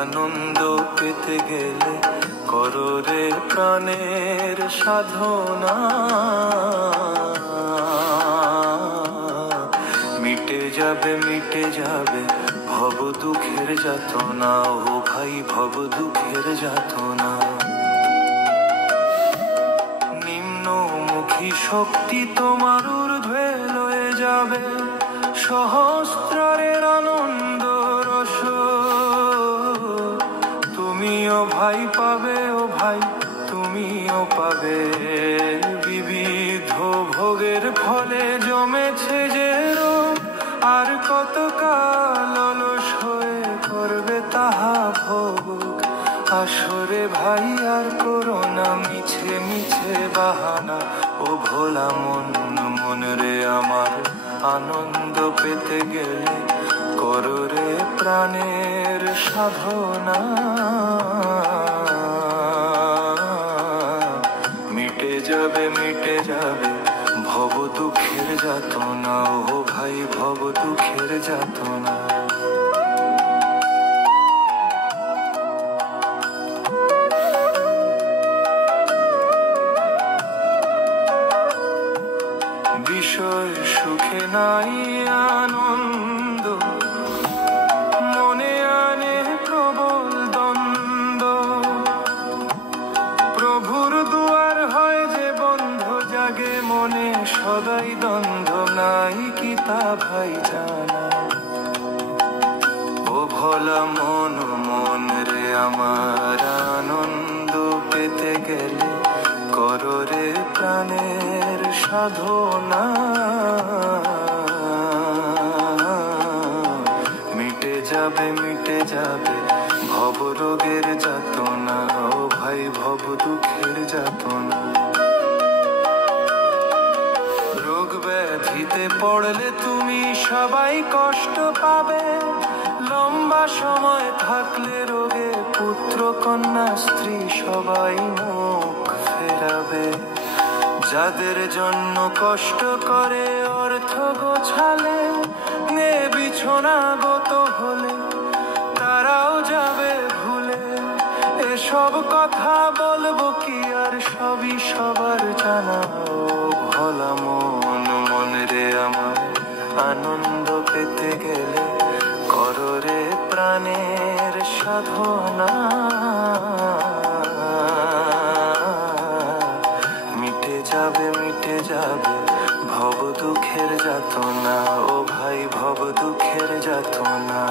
আনন্দ পেতে গেলে করো রে প্রাণের সাধনা। মিটে যাবে ভব দুঃখের যাতনা, ও ভাই ভব দুঃখের যাতনা। নিম্নমুখী শক্তি তোমার ঊর্ধ্বে লয়ে যাবে সহস্রারের আনন্দ রস। তুমিও ভাই পাবে, ও ভাই তুমিও পাবে। বিবিধ ভোগের ফলে জমেছে যে রোগ, আর কতকাল অলস হয়ে করবে তাহা ভোগ। আসরে ভাই আর করোনা মিছে মিছে বাহানা, ও ভোলা মন রে আমার আনন্দ পেতে গেলে করো রে প্রাণের সাধনা। মিটে যাবে ভব দুঃখের যাতনা, ও ভাই ভব দুঃখের যাতনা। বিষয় সুখে নাই আনন্দ, মনে আনে প্রবল দ্বন্দ্ব। প্রভুর দুয়ার হয় যে বন্ধ, জাগে মনে সদাই দ্বন্দ্ব। নাই কি তা ভাই জানা? ও ভোলা মন রে আমার আনন্দ পেতে গেলে করো রে প্রাণের সাধনা। মিটে যাবে ভব রোগের যাতনা, ও ভাই ভব দুঃখের যাতনা। রোগ ব্যাধিতে পড়লে তুমি সবাই কষ্ট পাবে, লম্বা সময় থাকলে রোগে পুত্র কন্যা স্ত্রী সবাই মুখ ফেরাবে। যাদের জন্য কষ্ট করে অর্থ গোছালে, নে বিছনাগত হলে তারাও যাবে ভুলে। এসব কথা বলবো কি আর, সবই সবার জানা। ও ভোলা মন রে আমার আনন্দ পেতে গেলে করো রে প্রাণের সাধনা। মিটে যাবে ভব দুঃখের যাতনা, ও ভাই ভব দুঃখের যাতনা।